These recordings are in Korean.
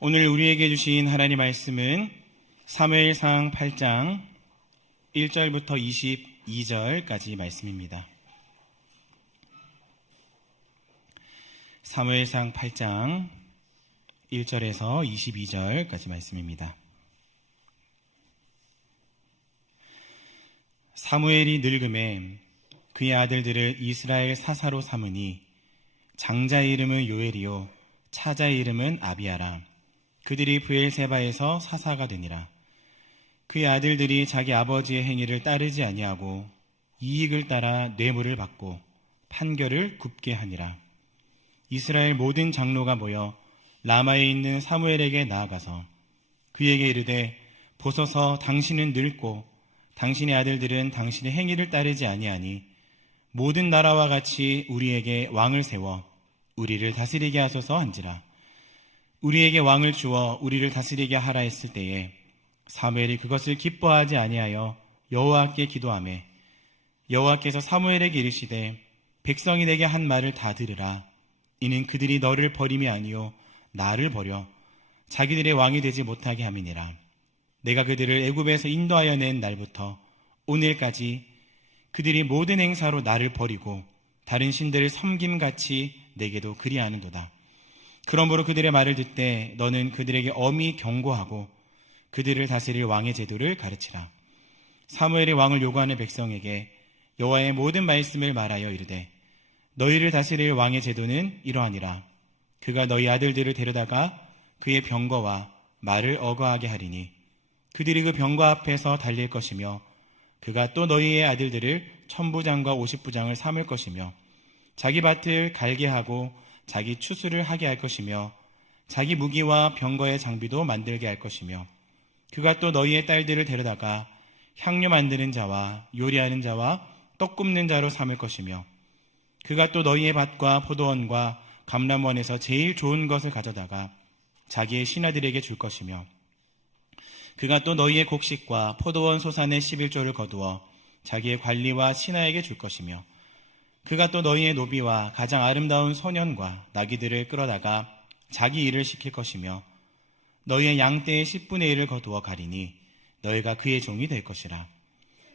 오늘 우리에게 주신 하나님 말씀은 사무엘상 8장 1절부터 22절까지 말씀입니다. 사무엘상 8장 1절에서 22절까지 말씀입니다. 사무엘이 늙음에 그의 아들들을 이스라엘 사사로 삼으니 장자의 이름은 요엘이요 차자의 이름은 아비아라. 그들이 브엘세바에서 사사가 되니라. 그의 아들들이 자기 아버지의 행위를 따르지 아니하고 이익을 따라 뇌물을 받고 판결을 굽게 하니라. 이스라엘 모든 장로가 모여 라마에 있는 사무엘에게 나아가서 그에게 이르되 보소서 당신은 늙고 당신의 아들들은 당신의 행위를 따르지 아니하니 모든 나라와 같이 우리에게 왕을 세워 우리를 다스리게 하소서 한지라. 우리에게 왕을 주어 우리를 다스리게 하라 했을 때에 사무엘이 그것을 기뻐하지 아니하여 여호와께 기도하매 여호와께서 사무엘에게 이르시되 백성이 내게 한 말을 다 들으라. 이는 그들이 너를 버림이 아니요 나를 버려 자기들의 왕이 되지 못하게 함이니라. 내가 그들을 애굽에서 인도하여 낸 날부터 오늘까지 그들이 모든 행사로 나를 버리고 다른 신들을 섬김같이 내게도 그리하는도다. 그러므로 그들의 말을 듣되 너는 그들에게 엄히 경고하고 그들을 다스릴 왕의 제도를 가르치라. 사무엘이 왕을 요구하는 백성에게 여호와의 모든 말씀을 말하여 이르되 너희를 다스릴 왕의 제도는 이러하니라. 그가 너희 아들들을 데려다가 그의 병거와 말을 어거하게 하리니 그들이 그 병거 앞에서 달릴 것이며 그가 또 너희의 아들들을 1000부장과 50부장을 삼을 것이며 자기 밭을 갈게 하고 자기 추수를 하게 할 것이며 자기 무기와 병거의 장비도 만들게 할 것이며 그가 또 너희의 딸들을 데려다가 향료 만드는 자와 요리하는 자와 떡 굽는 자로 삼을 것이며 그가 또 너희의 밭과 포도원과 감람원에서 제일 좋은 것을 가져다가 자기의 신하들에게 줄 것이며 그가 또 너희의 곡식과 포도원 소산의 11조를 거두어 자기의 관리와 신하에게 줄 것이며 그가 또 너희의 노비와 가장 아름다운 소년과 나귀들을 끌어다가 자기 일을 시킬 것이며 너희의 양떼의 10분의 1을 거두어 가리니 너희가 그의 종이 될 것이라.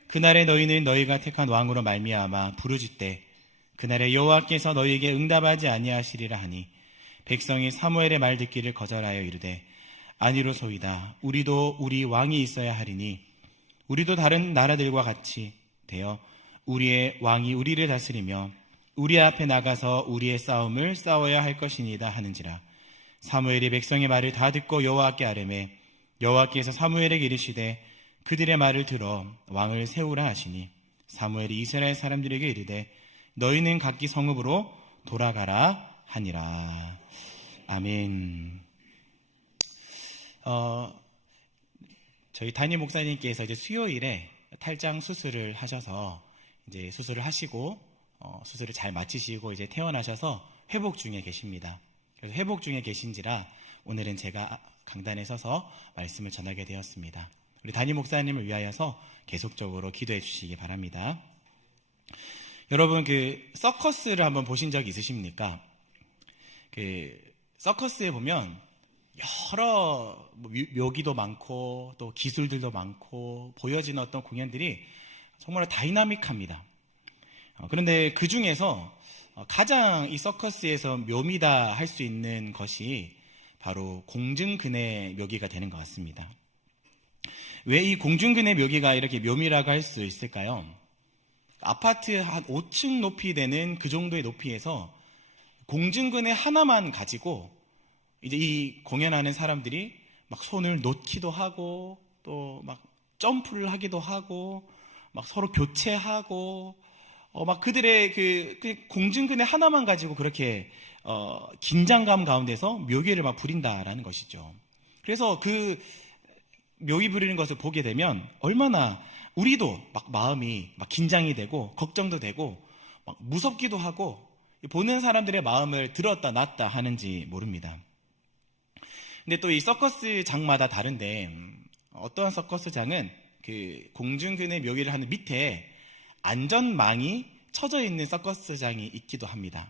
그날에 너희는 너희가 택한 왕으로 말미암아 부르짖되 그날에 여호와께서 너희에게 응답하지 아니하시리라 하니 백성이 사무엘의 말 듣기를 거절하여 이르되 아니로소이다. 우리도 우리 왕이 있어야 하리니 우리도 다른 나라들과 같이 되어 우리의 왕이 우리를 다스리며 우리 앞에 나가서 우리의 싸움을 싸워야 할 것이니이다 하는지라. 사무엘이 백성의 말을 다 듣고 여호와께 아뢰매 여호와께서 사무엘에게 이르시되 그들의 말을 들어 왕을 세우라 하시니 사무엘이 이스라엘 사람들에게 이르되 너희는 각기 성읍으로 돌아가라 하니라. 아멘. 저희 담임 목사님께서 이제 수요일에 탈장 수술을 하셔서 이제 수술을 하시고 수술을 잘 마치시고 이제 퇴원하셔서 회복 중에 계십니다. 그래서 회복 중에 계신지라 오늘은 제가 강단에 서서 말씀을 전하게 되었습니다. 우리 담임 목사님을 위하여서 계속적으로 기도해 주시기 바랍니다. 여러분 그 서커스를 한번 보신 적 있으십니까? 그 서커스에 보면 여러 묘기도 많고 또 기술들도 많고 보여지는 어떤 공연들이 정말 다이나믹합니다. 그런데 그 중에서 가장 이 서커스에서 묘미다 할 수 있는 것이 바로 공중근의 묘기가 되는 것 같습니다. 왜 이 공중근의 묘기가 이렇게 묘미라고 할 수 있을까요? 아파트 한 5층 높이 되는 그 정도의 높이에서 공중근의 하나만 가지고 이제 이 공연하는 사람들이 막 손을 놓기도 하고 또 막 점프를 하기도 하고 막 서로 교체하고 막 그들의 그 공중근의 하나만 가지고 그렇게 긴장감 가운데서 묘기를 막 부린다라는 것이죠. 그래서 그 묘기 부리는 것을 보게 되면 얼마나 우리도 막 마음이 막 긴장이 되고 걱정도 되고 막 무섭기도 하고 보는 사람들의 마음을 들었다 놨다 하는지 모릅니다. 근데 또 이 서커스 장마다 다른데 어떠한 서커스장은 그 공중근의 묘기를 하는 밑에 안전망이 쳐져 있는 서커스장이 있기도 합니다.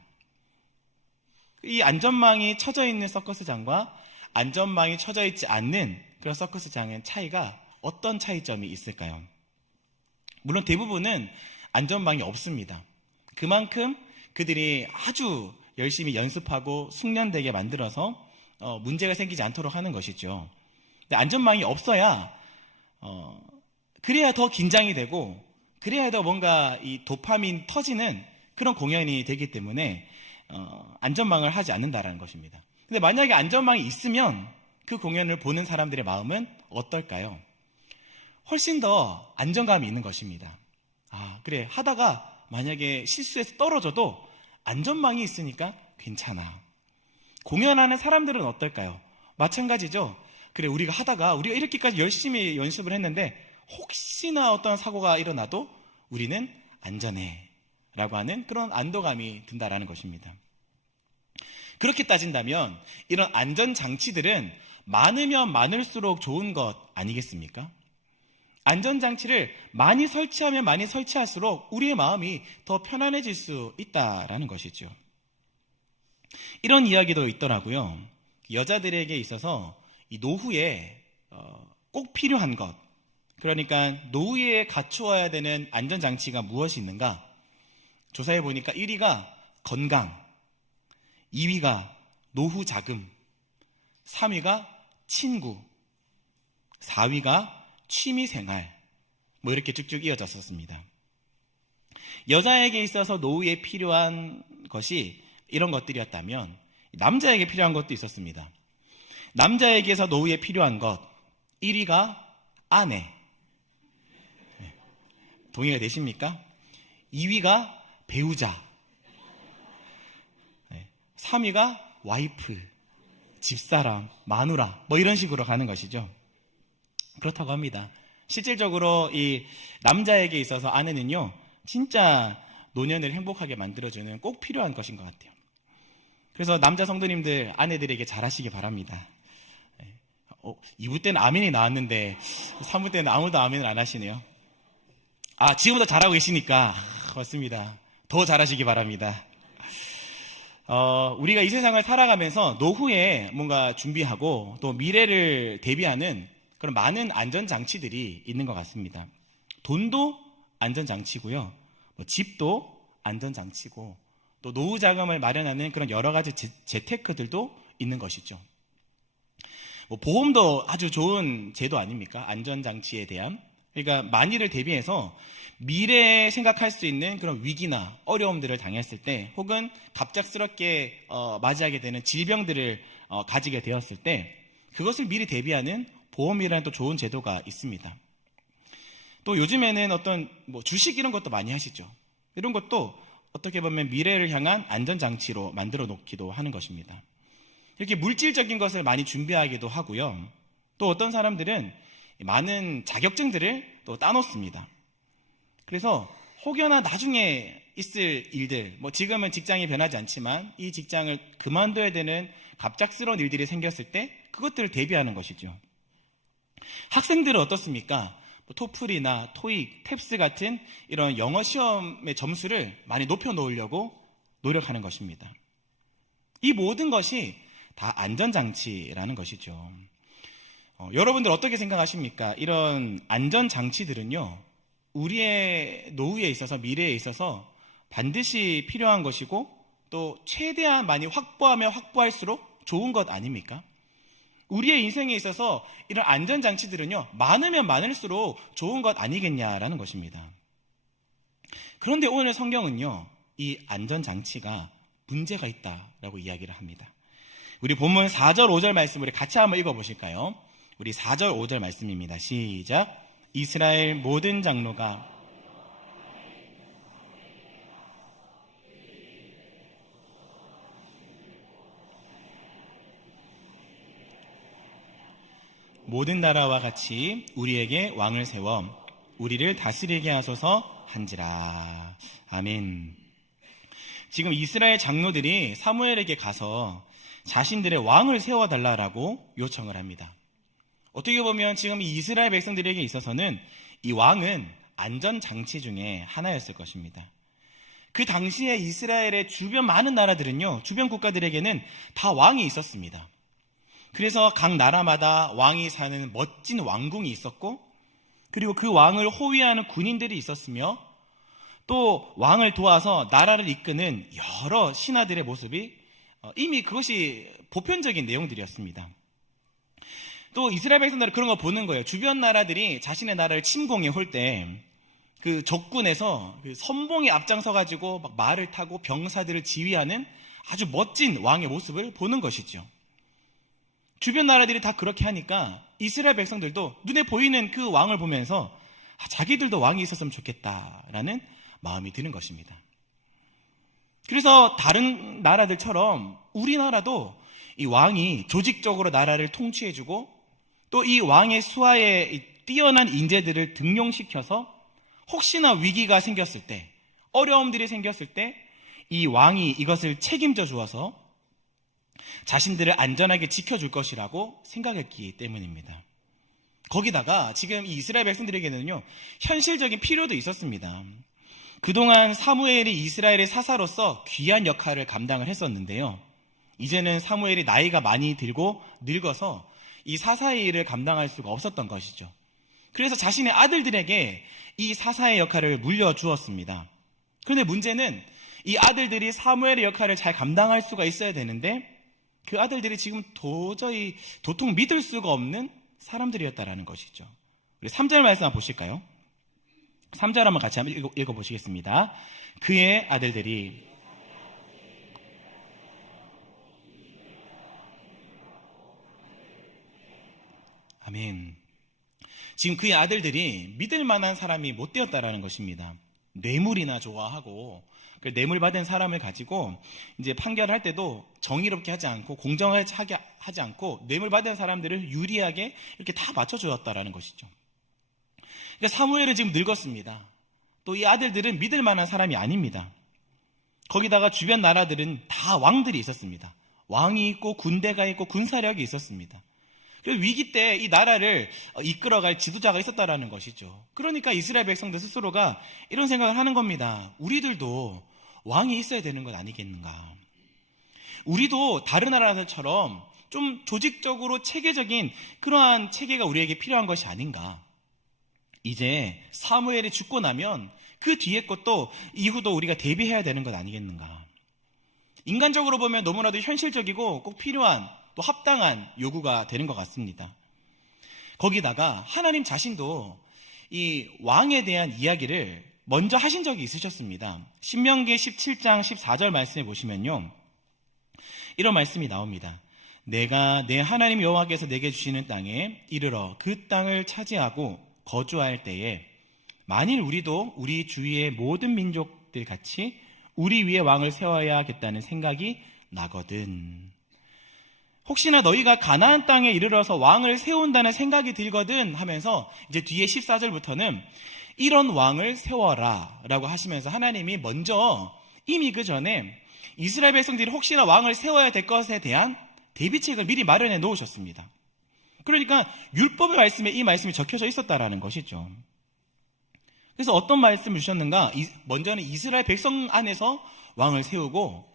이 안전망이 쳐져 있는 서커스장과 안전망이 쳐져 있지 않는 그런 서커스장은 차이가 어떤 차이점이 있을까요? 물론 대부분은 안전망이 없습니다. 그만큼 그들이 아주 열심히 연습하고 숙련되게 만들어서 문제가 생기지 않도록 하는 것이죠. 근데 안전망이 없어야 그래야 더 긴장이 되고 그래야 더 뭔가 이 도파민 터지는 그런 공연이 되기 때문에 안전망을 하지 않는다라는 것입니다. 근데 만약에 안전망이 있으면 그 공연을 보는 사람들의 마음은 어떨까요? 훨씬 더 안정감이 있는 것입니다. 그래, 하다가 만약에 실수해서 떨어져도 안전망이 있으니까 괜찮아. 공연하는 사람들은 어떨까요? 마찬가지죠. 그래, 우리가 이렇게까지 열심히 연습을 했는데 혹시나 어떤 사고가 일어나도 우리는 안전해 라고 하는 그런 안도감이 든다라는 것입니다. 그렇게 따진다면 이런 안전장치들은 많으면 많을수록 좋은 것 아니겠습니까? 안전장치를 많이 설치하면 많이 설치할수록 우리의 마음이 더 편안해질 수 있다라는 것이죠. 이런 이야기도 있더라고요. 여자들에게 있어서 이 노후에 꼭 필요한 것, 그러니까 노후에 갖추어야 되는 안전장치가 무엇이 있는가? 조사해 보니까 1위가 건강, 2위가 노후 자금, 3위가 친구, 4위가 취미생활, 이렇게 쭉쭉 이어졌었습니다. 여자에게 있어서 노후에 필요한 것이 이런 것들이었다면 남자에게 필요한 것도 있었습니다. 남자에게서 노후에 필요한 것 1위가 아내, 동의가 되십니까? 2위가 배우자, 3위가 와이프, 집사람, 마누라 이런 식으로 가는 것이죠. 그렇다고 합니다. 실질적으로 이 남자에게 있어서 아내는요, 진짜 노년을 행복하게 만들어주는 꼭 필요한 것인 것 같아요. 그래서 남자 성도님들 아내들에게 잘하시기 바랍니다. 2부 때는 아멘이 나왔는데 3부 때는 아무도 아멘을 안 하시네요. 지금부터 잘하고 계시니까 맞습니다. 더 잘하시기 바랍니다. 우리가 이 세상을 살아가면서 노후에 뭔가 준비하고 또 미래를 대비하는 그런 많은 안전장치들이 있는 것 같습니다. 돈도 안전장치고요. 집도 안전장치고 또 노후 자금을 마련하는 그런 여러 가지 재테크들도 있는 것이죠. 보험도 아주 좋은 제도 아닙니까? 안전장치에 대한. 그러니까 만일을 대비해서 미래에 생각할 수 있는 그런 위기나 어려움들을 당했을 때 혹은 갑작스럽게 맞이하게 되는 질병들을 가지게 되었을 때 그것을 미리 대비하는 보험이라는 또 좋은 제도가 있습니다. 또 요즘에는 어떤 주식 이런 것도 많이 하시죠. 이런 것도 어떻게 보면 미래를 향한 안전장치로 만들어 놓기도 하는 것입니다. 이렇게 물질적인 것을 많이 준비하기도 하고요. 또 어떤 사람들은 많은 자격증들을 또 따놓습니다. 그래서 혹여나 나중에 있을 일들, 지금은 직장이 변하지 않지만 이 직장을 그만둬야 되는 갑작스러운 일들이 생겼을 때 그것들을 대비하는 것이죠. 학생들은 어떻습니까? 토플이나 토익, 탭스 같은 이런 영어 시험의 점수를 많이 높여 놓으려고 노력하는 것입니다. 이 모든 것이 다 안전장치라는 것이죠. 여러분들 어떻게 생각하십니까? 이런 안전장치들은요, 우리의 노후에 있어서 미래에 있어서 반드시 필요한 것이고 또 최대한 많이 확보하면 확보할수록 좋은 것 아닙니까? 우리의 인생에 있어서 이런 안전장치들은요, 많으면 많을수록 좋은 것 아니겠냐라는 것입니다. 그런데 오늘 성경은요, 이 안전장치가 문제가 있다라고 이야기를 합니다. 우리 본문 4절 5절 말씀을 같이 한번 읽어보실까요? 우리 4절 5절 말씀입니다. 시작. 이스라엘 모든 장로가 모든 나라와 같이 우리에게 왕을 세워 우리를 다스리게 하소서 한지라. 아멘. 지금 이스라엘 장로들이 사무엘에게 가서 자신들의 왕을 세워달라고 요청을 합니다. 어떻게 보면 지금 이 이스라엘 백성들에게 있어서는 이 왕은 안전장치 중에 하나였을 것입니다. 그 당시에 이스라엘의 주변 많은 나라들은요, 주변 국가들에게는 다 왕이 있었습니다. 그래서 각 나라마다 왕이 사는 멋진 왕궁이 있었고, 그리고 그 왕을 호위하는 군인들이 있었으며, 또 왕을 도와서 나라를 이끄는 여러 신하들의 모습이 이미 그것이 보편적인 내용들이었습니다. 또 이스라엘 백성들은 그런 거 보는 거예요. 주변 나라들이 자신의 나라를 침공해 올 때 그 적군에서 그 선봉에 앞장서 가지고 막 말을 타고 병사들을 지휘하는 아주 멋진 왕의 모습을 보는 것이죠. 주변 나라들이 다 그렇게 하니까 이스라엘 백성들도 눈에 보이는 그 왕을 보면서 자기들도 왕이 있었으면 좋겠다라는 마음이 드는 것입니다. 그래서 다른 나라들처럼 우리나라도 이 왕이 조직적으로 나라를 통치해주고, 또 이 왕의 수하에 뛰어난 인재들을 등용시켜서 혹시나 위기가 생겼을 때, 어려움들이 생겼을 때 이 왕이 이것을 책임져 주어서 자신들을 안전하게 지켜줄 것이라고 생각했기 때문입니다. 거기다가 지금 이 이스라엘 백성들에게는요, 현실적인 필요도 있었습니다. 그동안 사무엘이 이스라엘의 사사로서 귀한 역할을 감당을 했었는데요, 이제는 사무엘이 나이가 많이 들고 늙어서 이 사사의 일을 감당할 수가 없었던 것이죠. 그래서 자신의 아들들에게 이 사사의 역할을 물려주었습니다. 그런데 문제는 이 아들들이 사무엘의 역할을 잘 감당할 수가 있어야 되는데, 그 아들들이 지금 도저히 도통 믿을 수가 없는 사람들이었다라는 것이죠. 우리 3절 말씀 한번 보실까요? 3절 한번 같이 한번 읽어보시겠습니다. 그의 아들들이 아멘. 지금 그의 아들들이 믿을 만한 사람이 못 되었다라는 것입니다. 뇌물이나 좋아하고, 그 뇌물 받은 사람을 가지고 이제 판결할 때도 정의롭게 하지 않고 공정하게 하지 않고 뇌물 받은 사람들을 유리하게 이렇게 다 맞춰주었다라는 것이죠. 그러니까 사무엘은 지금 늙었습니다. 또 이 아들들은 믿을 만한 사람이 아닙니다. 거기다가 주변 나라들은 다 왕들이 있었습니다. 왕이 있고 군대가 있고 군사력이 있었습니다. 그래서 위기 때 이 나라를 이끌어갈 지도자가 있었다라는 것이죠. 그러니까 이스라엘 백성들 스스로가 이런 생각을 하는 겁니다. 우리들도 왕이 있어야 되는 것 아니겠는가? 우리도 다른 나라들처럼 좀 조직적으로 체계적인 그러한 체계가 우리에게 필요한 것이 아닌가? 이제 사무엘이 죽고 나면 그 뒤에 것도 이후도 우리가 대비해야 되는 것 아니겠는가? 인간적으로 보면 너무나도 현실적이고 꼭 필요한, 또 합당한 요구가 되는 것 같습니다. 거기다가 하나님 자신도 이 왕에 대한 이야기를 먼저 하신 적이 있으셨습니다. 신명기 17장 14절 말씀에 보시면요, 이런 말씀이 나옵니다. 내가 내 하나님 여호와께서 내게 주시는 땅에 이르러 그 땅을 차지하고 거주할 때에 만일 우리도 우리 주위의 모든 민족들 같이 우리 위에 왕을 세워야겠다는 생각이 나거든. 혹시나 너희가 가나안 땅에 이르러서 왕을 세운다는 생각이 들거든 하면서 이제 뒤에 14절부터는 이런 왕을 세워라 라고 하시면서 하나님이 먼저 이미 그 전에 이스라엘 백성들이 혹시나 왕을 세워야 될 것에 대한 대비책을 미리 마련해 놓으셨습니다. 그러니까 율법의 말씀에 이 말씀이 적혀져 있었다라는 것이죠. 그래서 어떤 말씀을 주셨는가? 먼저는 이스라엘 백성 안에서 왕을 세우고,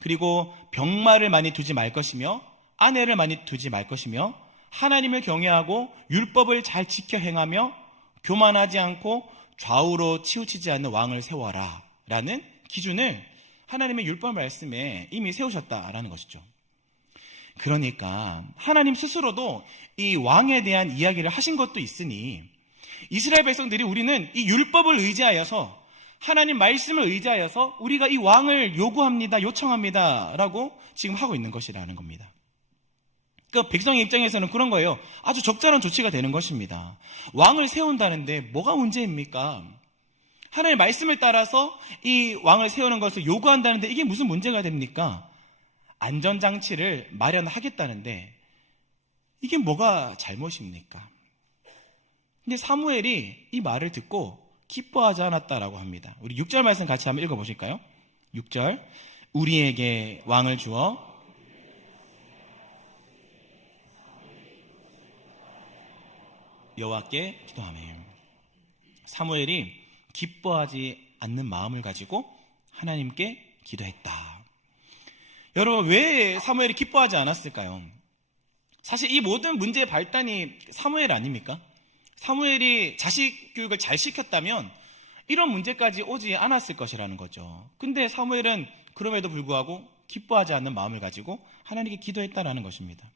그리고 병마를 많이 두지 말 것이며 아내를 많이 두지 말 것이며 하나님을 경외하고 율법을 잘 지켜 행하며 교만하지 않고 좌우로 치우치지 않는 왕을 세워라 라는 기준을 하나님의 율법 말씀에 이미 세우셨다라는 것이죠. 그러니까 하나님 스스로도 이 왕에 대한 이야기를 하신 것도 있으니 이스라엘 백성들이 우리는 이 율법을 의지하여서, 하나님 말씀을 의지하여서 우리가 이 왕을 요구합니다, 요청합니다 라고 지금 하고 있는 것이라는 겁니다. 그러니까 백성의 입장에서는 그런 거예요. 아주 적절한 조치가 되는 것입니다. 왕을 세운다는데 뭐가 문제입니까? 하나님의 말씀을 따라서 이 왕을 세우는 것을 요구한다는데 이게 무슨 문제가 됩니까? 안전장치를 마련하겠다는데 이게 뭐가 잘못입니까? 근데 사무엘이 이 말을 듣고 기뻐하지 않았다라고 합니다. 우리 6절 말씀 같이 한번 읽어보실까요? 6절, 우리에게 왕을 주어 여호와께 기도하며. 사무엘이 기뻐하지 않는 마음을 가지고 하나님께 기도했다. 여러분, 왜 사무엘이 기뻐하지 않았을까요? 사실 이 모든 문제의 발단이 사무엘 아닙니까? 사무엘이 자식 교육을 잘 시켰다면 이런 문제까지 오지 않았을 것이라는 거죠. 근데 사무엘은 그럼에도 불구하고 기뻐하지 않는 마음을 가지고 하나님께 기도했다라는 것입니다.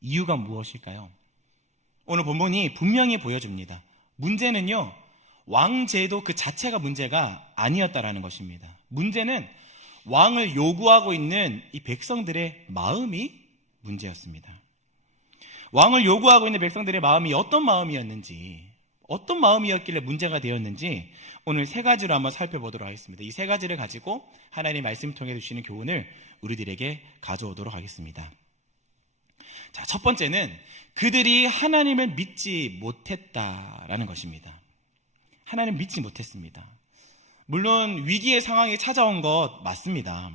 이유가 무엇일까요? 오늘 본문이 분명히 보여줍니다. 문제는요, 왕제도 그 자체가 문제가 아니었다라는 것입니다. 문제는 왕을 요구하고 있는 이 백성들의 마음이 문제였습니다. 왕을 요구하고 있는 백성들의 마음이 어떤 마음이었는지, 어떤 마음이었길래 문제가 되었는지 오늘 세 가지로 한번 살펴보도록 하겠습니다. 이 세 가지를 가지고 하나님 말씀 통해 주시는 교훈을 우리들에게 가져오도록 하겠습니다. 자, 첫 번째는 그들이 하나님을 믿지 못했다라는 것입니다. 하나님 믿지 못했습니다. 물론 위기의 상황이 찾아온 것 맞습니다.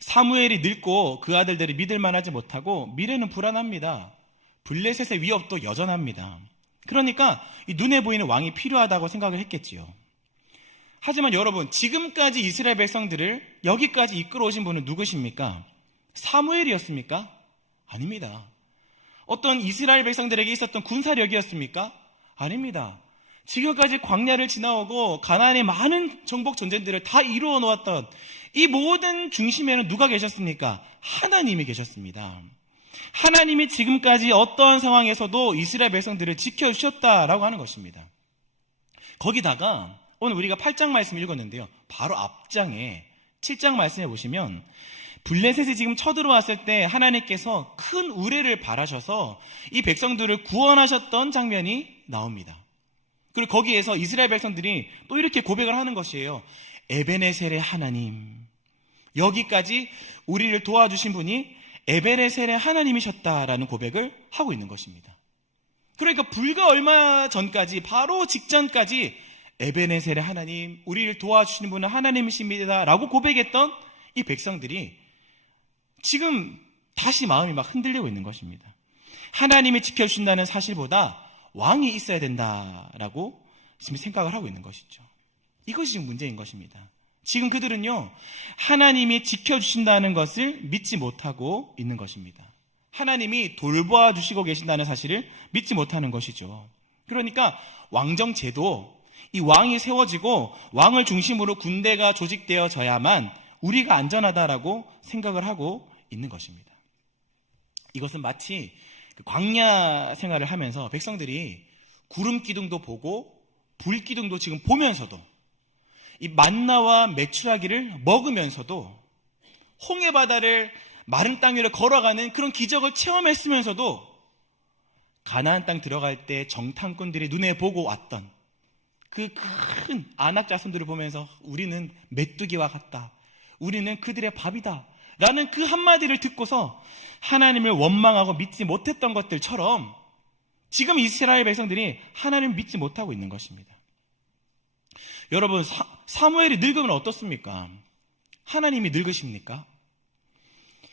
사무엘이 늙고 그 아들들이 믿을 만하지 못하고 미래는 불안합니다. 블레셋의 위협도 여전합니다. 그러니까 이 눈에 보이는 왕이 필요하다고 생각을 했겠지요. 하지만 여러분, 지금까지 이스라엘 백성들을 여기까지 이끌어 오신 분은 누구십니까? 사무엘이었습니까? 아닙니다. 어떤 이스라엘 백성들에게 있었던 군사력이었습니까? 아닙니다. 지금까지 광야를 지나오고 가나안의 많은 정복 전쟁들을 다 이루어 놓았던 이 모든 중심에는 누가 계셨습니까? 하나님이 계셨습니다. 하나님이 지금까지 어떠한 상황에서도 이스라엘 백성들을 지켜주셨다라고 하는 것입니다. 거기다가 오늘 우리가 8장 말씀 읽었는데요, 바로 앞장에 7장 말씀해 보시면 블레셋이 지금 쳐들어왔을 때 하나님께서 큰 우레를 바라셔서 이 백성들을 구원하셨던 장면이 나옵니다. 그리고 거기에서 이스라엘 백성들이 또 이렇게 고백을 하는 것이에요. 에베네셀의 하나님, 여기까지 우리를 도와주신 분이 에베네셀의 하나님이셨다라는 고백을 하고 있는 것입니다. 그러니까 불과 얼마 전까지, 바로 직전까지 에베네셀의 하나님, 우리를 도와주시는 분은 하나님이십니다 라고 고백했던 이 백성들이 지금 다시 마음이 막 흔들리고 있는 것입니다. 하나님이 지켜주신다는 사실보다 왕이 있어야 된다라고 지금 생각을 하고 있는 것이죠. 이것이 지금 문제인 것입니다. 지금 그들은요, 하나님이 지켜주신다는 것을 믿지 못하고 있는 것입니다. 하나님이 돌보아 주시고 계신다는 사실을 믿지 못하는 것이죠. 그러니까 왕정제도, 이 왕이 세워지고 왕을 중심으로 군대가 조직되어져야만 우리가 안전하다라고 생각을 하고 있는 것입니다. 이것은 마치 광야 생활을 하면서 백성들이 구름 기둥도 보고 불 기둥도 지금 보면서도 이 만나와 메추라기를 먹으면서도 홍해 바다를 마른 땅 위로 걸어가는 그런 기적을 체험했으면서도 가나안 땅 들어갈 때 정탐꾼들이 눈에 보고 왔던 그 큰 안악 자손들을 보면서 우리는 메뚜기와 같다, 우리는 그들의 밥이다 라는 그 한마디를 듣고서 하나님을 원망하고 믿지 못했던 것들처럼 지금 이스라엘 백성들이 하나님을 믿지 못하고 있는 것입니다. 여러분, 사무엘이 늙으면 어떻습니까? 하나님이 늙으십니까?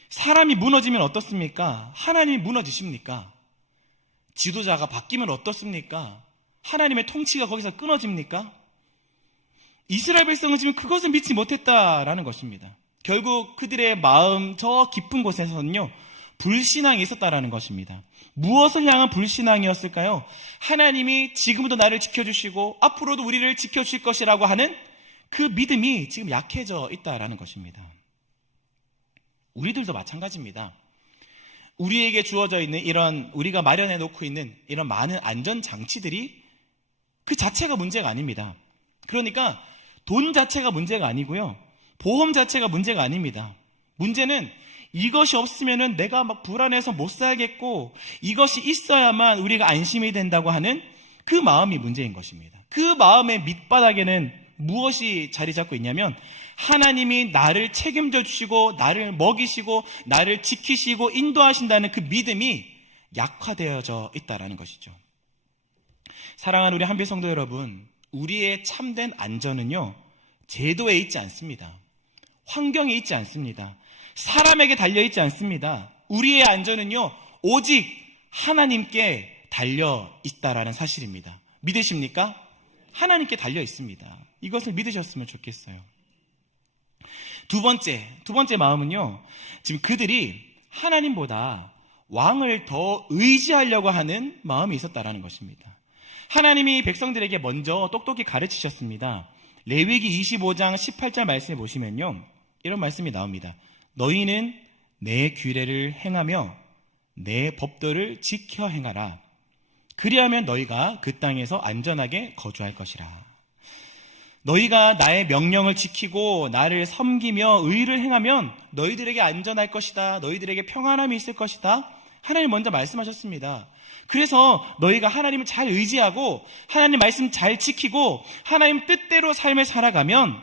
사람이 무너지면 어떻습니까? 하나님이 무너지십니까? 지도자가 바뀌면 어떻습니까? 하나님의 통치가 거기서 끊어집니까? 이스라엘 백성은 지금 그것을 믿지 못했다라는 것입니다. 결국 그들의 마음 저 깊은 곳에서는요, 불신앙이 있었다라는 것입니다. 무엇을 향한 불신앙이었을까요? 하나님이 지금도 나를 지켜주시고 앞으로도 우리를 지켜주실 것이라고 하는 그 믿음이 지금 약해져 있다라는 것입니다. 우리들도 마찬가지입니다. 우리에게 주어져 있는 이런, 우리가 마련해 놓고 있는 이런 많은 안전장치들이 그 자체가 문제가 아닙니다. 그러니까 돈 자체가 문제가 아니고요, 보험 자체가 문제가 아닙니다. 문제는 이것이 없으면은 내가 막 불안해서 못 살겠고 이것이 있어야만 우리가 안심이 된다고 하는 그 마음이 문제인 것입니다. 그 마음의 밑바닥에는 무엇이 자리 잡고 있냐면 하나님이 나를 책임져 주시고 나를 먹이시고 나를 지키시고 인도하신다는 그 믿음이 약화되어져 있다는 것이죠. 사랑하는 우리 한빛 성도 여러분, 우리의 참된 안전은요, 제도에 있지 않습니다. 환경에 있지 않습니다. 사람에게 달려있지 않습니다. 우리의 안전은요, 오직 하나님께 달려있다라는 사실입니다. 믿으십니까? 하나님께 달려있습니다. 이것을 믿으셨으면 좋겠어요. 두 번째 마음은요, 지금 그들이 하나님보다 왕을 더 의지하려고 하는 마음이 있었다라는 것입니다. 하나님이 백성들에게 먼저 똑똑히 가르치셨습니다. 레위기 25장 18절 말씀에 보시면요, 이런 말씀이 나옵니다. 너희는 내 규례를 행하며 내 법도를 지켜 행하라. 그리하면 너희가 그 땅에서 안전하게 거주할 것이라. 너희가 나의 명령을 지키고 나를 섬기며 의를 행하면 너희들에게 안전할 것이다. 너희들에게 평안함이 있을 것이다. 하나님 먼저 말씀하셨습니다. 그래서 너희가 하나님을 잘 의지하고 하나님 말씀 잘 지키고 하나님 뜻대로 삶을 살아가면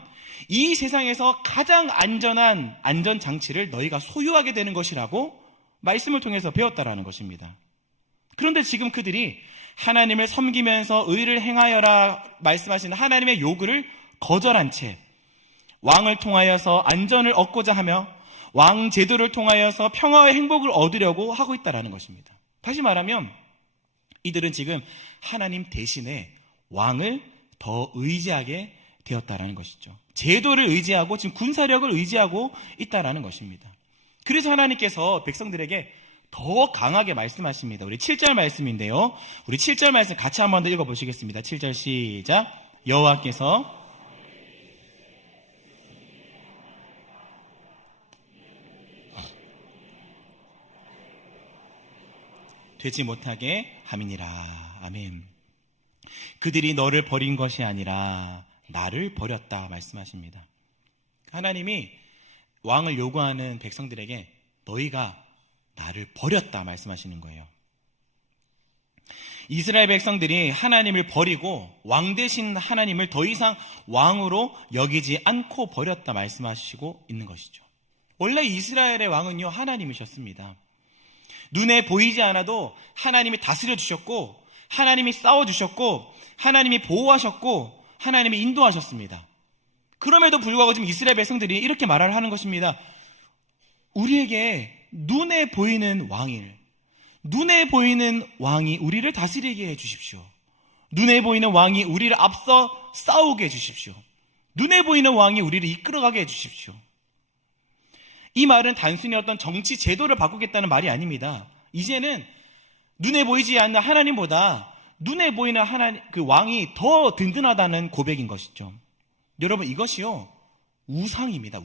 이 세상에서 가장 안전한 안전장치를 너희가 소유하게 되는 것이라고 말씀을 통해서 배웠다라는 것입니다. 그런데 지금 그들이 하나님을 섬기면서 의를 행하여라 말씀하시는 하나님의 요구를 거절한 채 왕을 통하여서 안전을 얻고자 하며 왕 제도를 통하여서 평화의 행복을 얻으려고 하고 있다는 것입니다. 다시 말하면 이들은 지금 하나님 대신에 왕을 더 의지하게 되었다라는 것이죠. 제도를 의지하고 지금 군사력을 의지하고 있다라는 것입니다. 그래서 하나님께서 백성들에게 더 강하게 말씀하십니다. 우리 7절 말씀인데요. 우리 7절 말씀 같이 한번 더 읽어보시겠습니다. 7절 시작. 여호와께서 되지 못하게 함이니라. 아멘. 그들이 너를 버린 것이 아니라 나를 버렸다 말씀하십니다. 하나님이 왕을 요구하는 백성들에게 너희가 나를 버렸다 말씀하시는 거예요. 이스라엘 백성들이 하나님을 버리고 왕 대신 하나님을 더 이상 왕으로 여기지 않고 버렸다 말씀하시고 있는 것이죠. 원래 이스라엘의 왕은요, 하나님이셨습니다. 눈에 보이지 않아도 하나님이 다스려 주셨고 하나님이 싸워 주셨고 하나님이 보호하셨고 하나님이 인도하셨습니다. 그럼에도 불구하고 지금 이스라엘 백성들이 이렇게 말을 하는 것입니다. 우리에게 눈에 보이는 눈에 보이는 왕이 우리를 다스리게 해주십시오. 눈에 보이는 왕이 우리를 앞서 싸우게 해주십시오. 눈에 보이는 왕이 우리를 이끌어가게 해주십시오. 이 말은 단순히 어떤 정치 제도를 바꾸겠다는 말이 아닙니다. 이제는 눈에 보이지 않는 하나님보다 눈에 보이는 그 왕이 더 든든하다는 고백인 것이죠. 여러분, 이것이요, 우상입니다.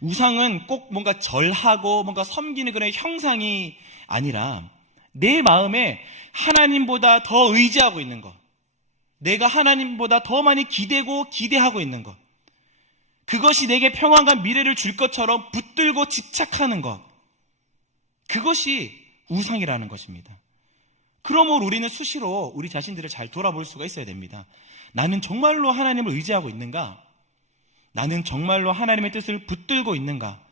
우상은 꼭 뭔가 절하고 뭔가 섬기는 그런 형상이 아니라 내 마음에 하나님보다 더 의지하고 있는 것, 내가 하나님보다 더 많이 기대하고 있는 것, 그것이 내게 평안과 미래를 줄 것처럼 붙들고 집착하는 것, 그것이 우상이라는 것입니다. 그러므로 우리는 수시로 우리 자신들을 잘 돌아볼 수가 있어야 됩니다. 나는 정말로 하나님을 의지하고 있는가? 나는 정말로 하나님의 뜻을 붙들고 있는가?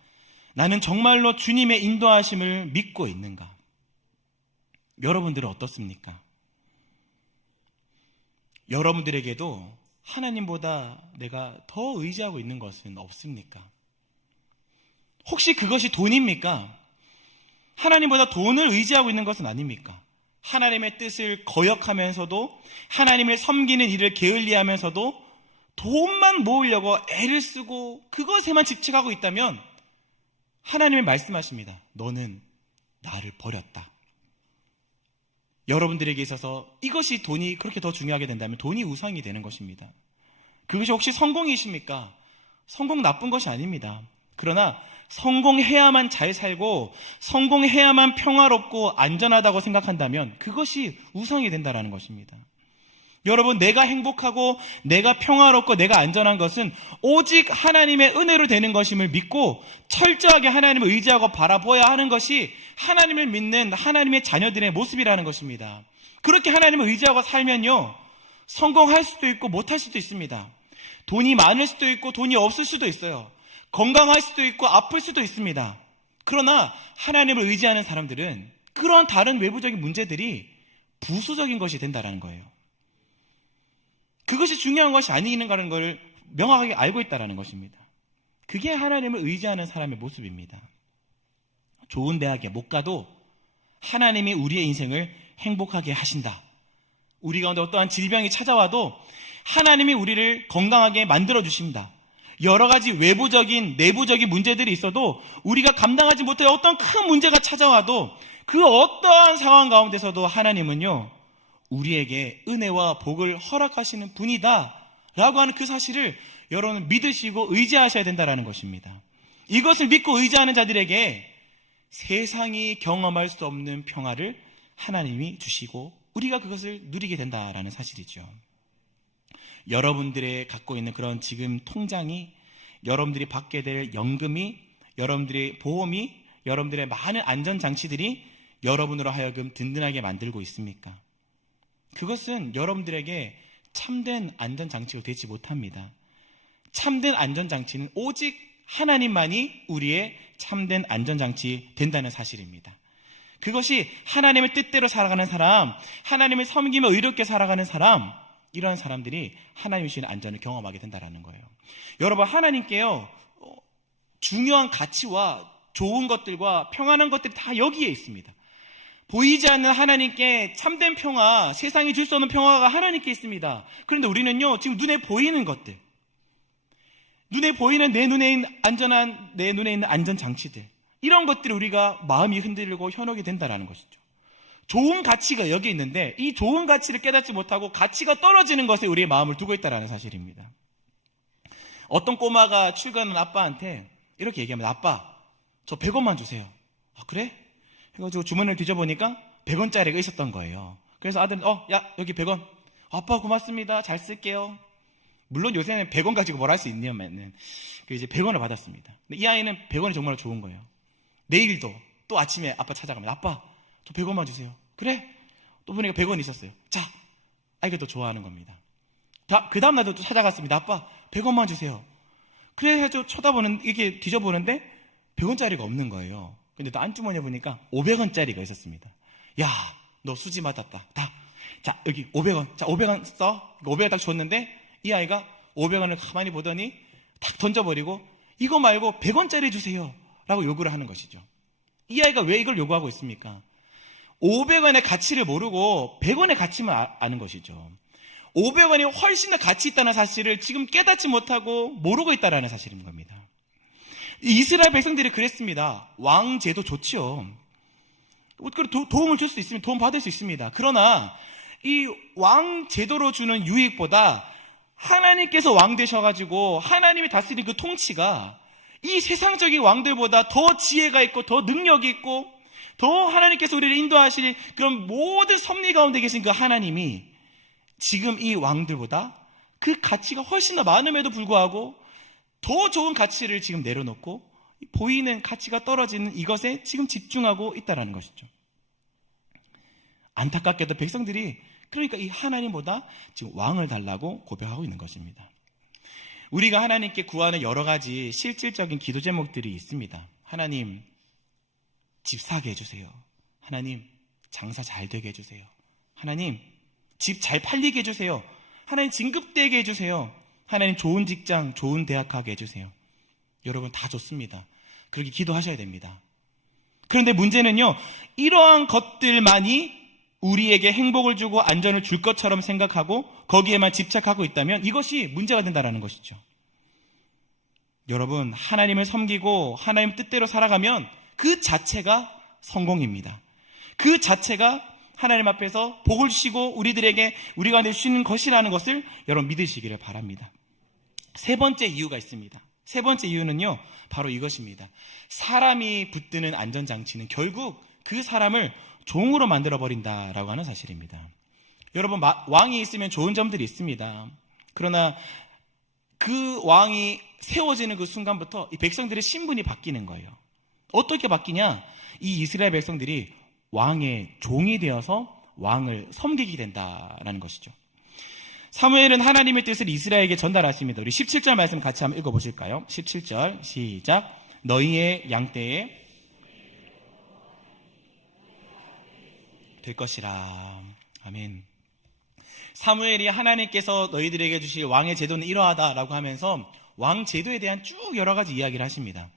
나는 정말로 주님의 인도하심을 믿고 있는가? 여러분들은 어떻습니까? 여러분들에게도 하나님보다 내가 더 의지하고 있는 것은 없습니까? 혹시 그것이 돈입니까? 하나님보다 돈을 의지하고 있는 것은 아닙니까? 하나님의 뜻을 거역하면서도 하나님을 섬기는 일을 게을리하면서도 돈만 모으려고 애를 쓰고 그것에만 집착하고 있다면 하나님이 말씀하십니다. 너는 나를 버렸다. 여러분들에게 있어서 이것이 돈이 그렇게 더 중요하게 된다면 돈이 우상이 되는 것입니다. 그것이 혹시 성공이십니까? 성공 나쁜 것이 아닙니다. 그러나 성공해야만 잘 살고 성공해야만 평화롭고 안전하다고 생각한다면 그것이 우상이 된다는 것입니다. 여러분, 내가 행복하고 내가 평화롭고 내가 안전한 것은 오직 하나님의 은혜로 되는 것임을 믿고 철저하게 하나님을 의지하고 바라보아야 하는 것이 하나님을 믿는 하나님의 자녀들의 모습이라는 것입니다. 그렇게 하나님을 의지하고 살면요, 성공할 수도 있고 못할 수도 있습니다. 돈이 많을 수도 있고 돈이 없을 수도 있어요. 건강할 수도 있고 아플 수도 있습니다. 그러나 하나님을 의지하는 사람들은 그러한 다른 외부적인 문제들이 부수적인 것이 된다는 거예요. 그것이 중요한 것이 아니는가라는 걸 명확하게 알고 있다는 것입니다. 그게 하나님을 의지하는 사람의 모습입니다. 좋은 대학에 못 가도 하나님이 우리의 인생을 행복하게 하신다. 우리 가운데 어떠한 질병이 찾아와도 하나님이 우리를 건강하게 만들어 주신다. 여러 가지 외부적인, 내부적인 문제들이 있어도 우리가 감당하지 못해 어떤 큰 문제가 찾아와도 그 어떠한 상황 가운데서도 하나님은요, 우리에게 은혜와 복을 허락하시는 분이다 라고 하는 그 사실을 여러분은 믿으시고 의지하셔야 된다는 것입니다. 이것을 믿고 의지하는 자들에게 세상이 경험할 수 없는 평화를 하나님이 주시고 우리가 그것을 누리게 된다라는 사실이죠. 여러분들의 갖고 있는 그런 지금 통장이, 여러분들이 받게 될 연금이, 여러분들의 보험이, 여러분들의 많은 안전장치들이 여러분으로 하여금 든든하게 만들고 있습니까? 그것은 여러분들에게 참된 안전장치가 되지 못합니다. 참된 안전장치는 오직 하나님만이 우리의 참된 안전장치 된다는 사실입니다. 그것이 하나님의 뜻대로 살아가는 사람, 하나님을 섬기며 의롭게 살아가는 사람, 이런 사람들이 하나님이 주시는 안전을 경험하게 된다는 거예요. 여러분, 하나님께요, 중요한 가치와 좋은 것들과 평안한 것들이 다 여기에 있습니다. 보이지 않는 하나님께 참된 평화, 세상이 줄 수 없는 평화가 하나님께 있습니다. 그런데 우리는요, 지금 눈에 보이는 것들, 눈에 보이는 내 눈에 있는 안전장치들, 이런 것들을 우리가 마음이 흔들리고 현혹이 된다는 것이죠. 좋은 가치가 여기 있는데 이 좋은 가치를 깨닫지 못하고 가치가 떨어지는 것에 우리의 마음을 두고 있다는 사실입니다. 어떤 꼬마가 출근하는 아빠한테 이렇게 얘기합니다. 아빠, 저 100원만 주세요. 아, 그래? 해가지고 주머니를 뒤져보니까 100원짜리가 있었던 거예요. 그래서 아들은 야, 여기 100원. 아빠 고맙습니다. 잘 쓸게요. 물론 요새는 100원 가지고 뭘 할 수 있냐면은 이제 100원을 받았습니다. 근데 이 아이는 100원이 정말 좋은 거예요. 내일도 또 아침에 아빠 찾아갑니다. 아빠, 저 100원만 주세요. 그래? 또 보니까 100원이 있었어요. 자, 아이가 또 좋아하는 겁니다. 그 다음날도 또 찾아갔습니다. 아빠, 100원만 주세요. 그래가지고 이렇게 뒤져보는데 100원짜리가 없는 거예요. 근데 또 안주머니에 보니까 500원짜리가 있었습니다. 야, 너 수지 맞았다. 자, 여기 500원. 자, 500원 써. 500원 딱 줬는데 이 아이가 500원을 가만히 보더니 탁 던져버리고 이거 말고 100원짜리 주세요 라고 요구를 하는 것이죠. 이 아이가 왜 이걸 요구하고 있습니까? 500원의 가치를 모르고 100원의 가치만 아는 것이죠. 500원이 훨씬 더 가치 있다는 사실을 지금 깨닫지 못하고 모르고 있다는 사실인 겁니다. 이스라엘 백성들이 그랬습니다. 왕제도 좋지요. 도움을 줄 수 있으면 도움 받을 수 있습니다. 그러나 이 왕제도로 주는 유익보다 하나님께서 왕 되셔가지고 하나님이 다스리는 그 통치가 이 세상적인 왕들보다 더 지혜가 있고 더 능력이 있고 더 하나님께서 우리를 인도하실 그런 모든 섭리 가운데 계신 그 하나님이 지금 이 왕들보다 그 가치가 훨씬 더 많음에도 불구하고 더 좋은 가치를 지금 내려놓고 보이는 가치가 떨어지는 이것에 지금 집중하고 있다는 것이죠. 안타깝게도 백성들이 그러니까 이 하나님보다 지금 왕을 달라고 고백하고 있는 것입니다. 우리가 하나님께 구하는 여러 가지 실질적인 기도 제목들이 있습니다. 하나님, 집 사게 해주세요. 하나님, 장사 잘 되게 해주세요. 하나님, 집 잘 팔리게 해주세요. 하나님, 진급되게 해주세요. 하나님, 좋은 직장, 좋은 대학 가게 해주세요. 여러분, 다 좋습니다. 그렇게 기도하셔야 됩니다. 그런데 문제는요, 이러한 것들만이 우리에게 행복을 주고 안전을 줄 것처럼 생각하고 거기에만 집착하고 있다면 이것이 문제가 된다는 것이죠. 여러분, 하나님을 섬기고 하나님 뜻대로 살아가면 그 자체가 성공입니다. 그 자체가 하나님 앞에서 복을 주시고 우리들에게 우리 가운데 주시는 것이라는 것을 여러분 믿으시기를 바랍니다. 세 번째 이유가 있습니다. 세 번째 이유는요, 바로 이것입니다. 사람이 붙드는 안전장치는 결국 그 사람을 종으로 만들어버린다라고 하는 사실입니다. 여러분, 왕이 있으면 좋은 점들이 있습니다. 그러나 그 왕이 세워지는 그 순간부터 이 백성들의 신분이 바뀌는 거예요. 어떻게 바뀌냐? 이 이스라엘 백성들이 왕의 종이 되어서 왕을 섬기게 된다라는 것이죠. 사무엘은 하나님의 뜻을 이스라엘에게 전달하십니다. 우리 17절 말씀 같이 한번 읽어보실까요? 17절 시작. 너희의 양떼에 될 것이라. 아멘. 사무엘이 하나님께서 너희들에게 주실 왕의 제도는 이러하다라고 하면서 왕 제도에 대한 쭉 여러 가지 이야기를 하십니다.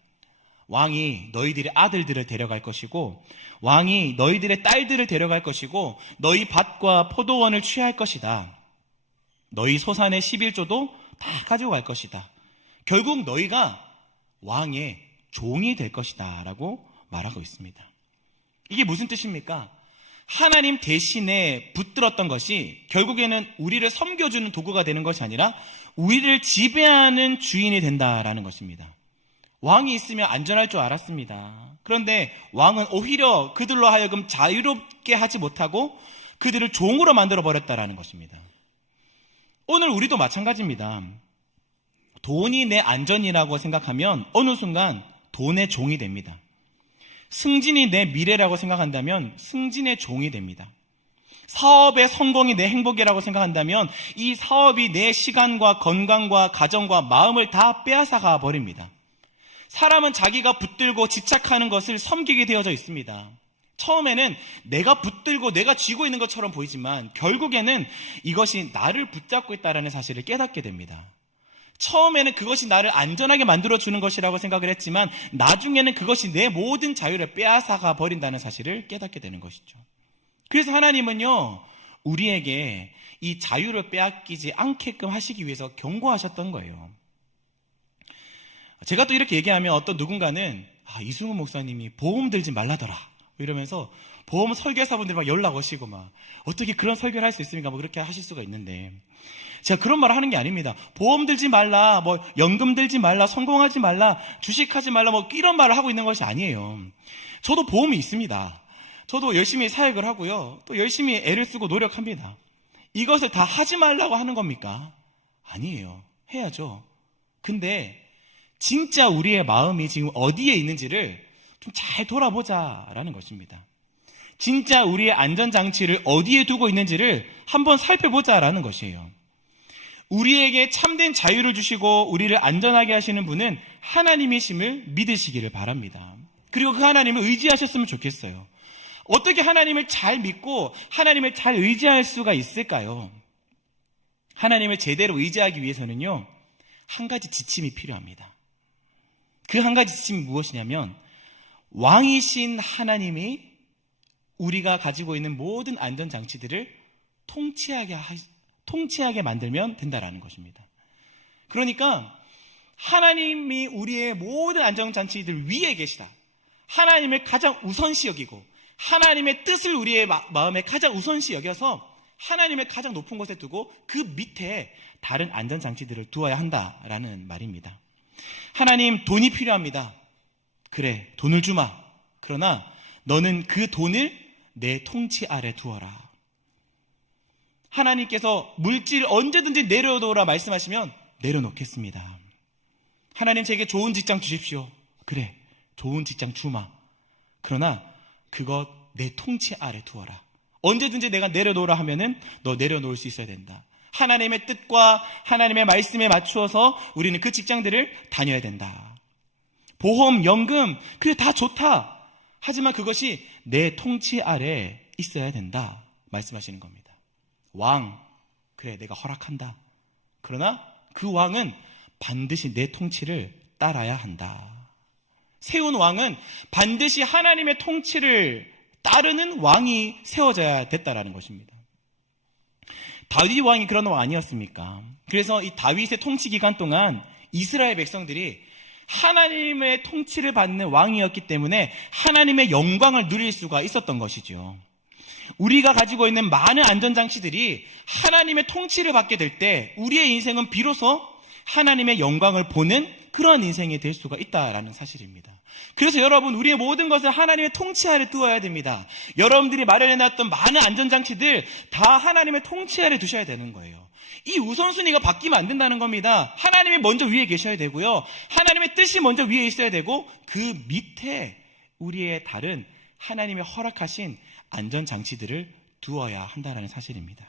왕이 너희들의 아들들을 데려갈 것이고 왕이 너희들의 딸들을 데려갈 것이고 너희 밭과 포도원을 취할 것이다. 너희 소산의 11조도 다 가지고 갈 것이다. 결국 너희가 왕의 종이 될 것이다 라고 말하고 있습니다. 이게 무슨 뜻입니까? 하나님 대신에 붙들었던 것이 결국에는 우리를 섬겨주는 도구가 되는 것이 아니라 우리를 지배하는 주인이 된다라는 것입니다. 왕이 있으면 안전할 줄 알았습니다. 그런데 왕은 오히려 그들로 하여금 자유롭게 하지 못하고 그들을 종으로 만들어버렸다라는 것입니다. 오늘 우리도 마찬가지입니다. 돈이 내 안전이라고 생각하면 어느 순간 돈의 종이 됩니다. 승진이 내 미래라고 생각한다면 승진의 종이 됩니다. 사업의 성공이 내 행복이라고 생각한다면 이 사업이 내 시간과 건강과 가정과 마음을 다 빼앗아가 버립니다. 사람은 자기가 붙들고 집착하는 것을 섬기게 되어져 있습니다. 처음에는 내가 붙들고 내가 쥐고 있는 것처럼 보이지만 결국에는 이것이 나를 붙잡고 있다는 사실을 깨닫게 됩니다. 처음에는 그것이 나를 안전하게 만들어주는 것이라고 생각을 했지만 나중에는 그것이 내 모든 자유를 빼앗아가 버린다는 사실을 깨닫게 되는 것이죠. 그래서 하나님은요, 우리에게 이 자유를 빼앗기지 않게끔 하시기 위해서 경고하셨던 거예요. 제가 또 이렇게 얘기하면 어떤 누군가는 이승훈 목사님이 보험 들지 말라더라 이러면서 보험 설계사분들이 막 연락 오시고 막 어떻게 그런 설계를 할 수 있습니까? 뭐 그렇게 하실 수가 있는데 제가 그런 말을 하는 게 아닙니다. 보험 들지 말라, 뭐 연금 들지 말라, 성공하지 말라, 주식하지 말라, 뭐 이런 말을 하고 있는 것이 아니에요. 저도 보험이 있습니다. 저도 열심히 사역을 하고요. 또 열심히 애를 쓰고 노력합니다. 이것을 다 하지 말라고 하는 겁니까? 아니에요. 해야죠. 근데 진짜 우리의 마음이 지금 어디에 있는지를 좀 잘 돌아보자라는 것입니다. 진짜 우리의 안전장치를 어디에 두고 있는지를 한번 살펴보자라는 것이에요. 우리에게 참된 자유를 주시고 우리를 안전하게 하시는 분은 하나님이심을 믿으시기를 바랍니다. 그리고 그 하나님을 의지하셨으면 좋겠어요. 어떻게 하나님을 잘 믿고 하나님을 잘 의지할 수가 있을까요? 하나님을 제대로 의지하기 위해서는요, 한 가지 지침이 필요합니다. 그 한 가지 지침이 무엇이냐면 왕이신 하나님이 우리가 가지고 있는 모든 안전장치들을 통치하게 만들면 된다라는 것입니다. 그러니까 하나님이 우리의 모든 안전장치들 위에 계시다. 하나님을 가장 우선시 여기고 하나님의 뜻을 우리의 마음에 가장 우선시 여겨서 하나님을 가장 높은 곳에 두고 그 밑에 다른 안전장치들을 두어야 한다라는 말입니다. 하나님, 돈이 필요합니다. 그래, 돈을 주마. 그러나 너는 그 돈을 내 통치 아래 두어라. 하나님께서 물질 언제든지 내려놓으라 말씀하시면 내려놓겠습니다. 하나님, 제게 좋은 직장 주십시오. 그래, 좋은 직장 주마. 그러나 그것 내 통치 아래 두어라. 언제든지 내가 내려놓으라 하면은 너 내려놓을 수 있어야 된다. 하나님의 뜻과 하나님의 말씀에 맞추어서 우리는 그 직장들을 다녀야 된다. 보험, 연금, 그래 다 좋다. 하지만 그것이 내 통치 아래 있어야 된다 말씀하시는 겁니다. 왕, 그래 내가 허락한다. 그러나 그 왕은 반드시 내 통치를 따라야 한다. 세운 왕은 반드시 하나님의 통치를 따르는 왕이 세워져야 됐다라는 것입니다. 다윗 왕이 그런 왕 아니었습니까? 그래서 이 다윗의 통치 기간 동안 이스라엘 백성들이 하나님의 통치를 받는 왕이었기 때문에 하나님의 영광을 누릴 수가 있었던 것이죠. 우리가 가지고 있는 많은 안전장치들이 하나님의 통치를 받게 될 때 우리의 인생은 비로소 하나님의 영광을 보는 그런 인생이 될 수가 있다라는 사실입니다. 그래서 여러분, 우리의 모든 것을 하나님의 통치 아래 두어야 됩니다. 여러분들이 마련해놨던 많은 안전장치들 다 하나님의 통치 아래 두셔야 되는 거예요. 이 우선순위가 바뀌면 안 된다는 겁니다. 하나님이 먼저 위에 계셔야 되고요, 하나님의 뜻이 먼저 위에 있어야 되고 그 밑에 우리의 다른 하나님의 허락하신 안전장치들을 두어야 한다는 사실입니다.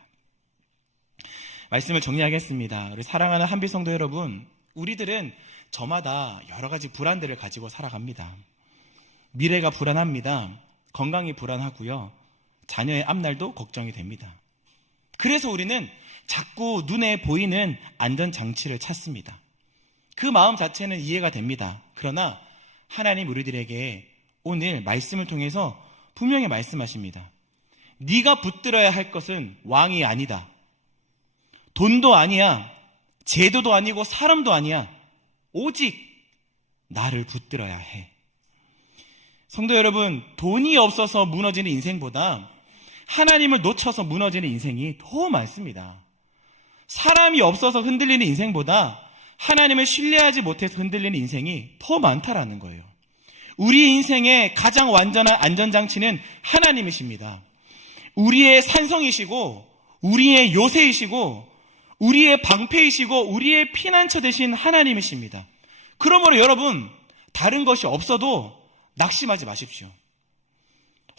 말씀을 정리하겠습니다. 우리 사랑하는 한빛 성도 여러분, 우리들은 저마다 여러 가지 불안들을 가지고 살아갑니다. 미래가 불안합니다. 건강이 불안하고요, 자녀의 앞날도 걱정이 됩니다. 그래서 우리는 자꾸 눈에 보이는 안전장치를 찾습니다. 그 마음 자체는 이해가 됩니다. 그러나 하나님 우리들에게 오늘 말씀을 통해서 분명히 말씀하십니다. 네가 붙들어야 할 것은 왕이 아니다. 돈도 아니야. 제도도 아니고 사람도 아니야. 오직 나를 붙들어야 해. 성도 여러분, 돈이 없어서 무너지는 인생보다 하나님을 놓쳐서 무너지는 인생이 더 많습니다. 사람이 없어서 흔들리는 인생보다 하나님을 신뢰하지 못해서 흔들리는 인생이 더 많다라는 거예요. 우리 인생의 가장 완전한 안전장치는 하나님이십니다. 우리의 산성이시고 우리의 요새이시고 우리의 방패이시고 우리의 피난처 되신 하나님이십니다. 그러므로 여러분, 다른 것이 없어도 낙심하지 마십시오.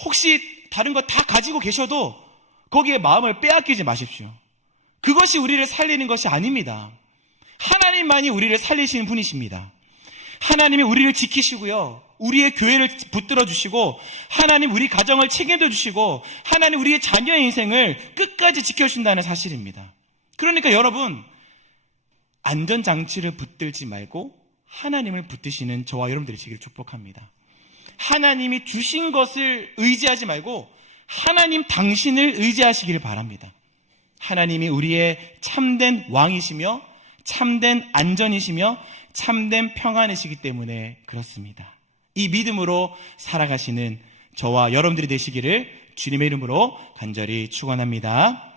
혹시 다른 거 다 가지고 계셔도 거기에 마음을 빼앗기지 마십시오. 그것이 우리를 살리는 것이 아닙니다. 하나님만이 우리를 살리시는 분이십니다. 하나님이 우리를 지키시고요, 우리의 교회를 붙들어 주시고, 하나님 우리 가정을 책임져 주시고, 하나님 우리의 자녀의 인생을 끝까지 지켜주신다는 사실입니다. 그러니까 여러분, 안전장치를 붙들지 말고 하나님을 붙드시는 저와 여러분들이 되기를 축복합니다. 하나님이 주신 것을 의지하지 말고 하나님 당신을 의지하시기를 바랍니다. 하나님이 우리의 참된 왕이시며 참된 안전이시며 참된 평안이시기 때문에 그렇습니다. 이 믿음으로 살아가시는 저와 여러분들이 되시기를 주님의 이름으로 간절히 축원합니다.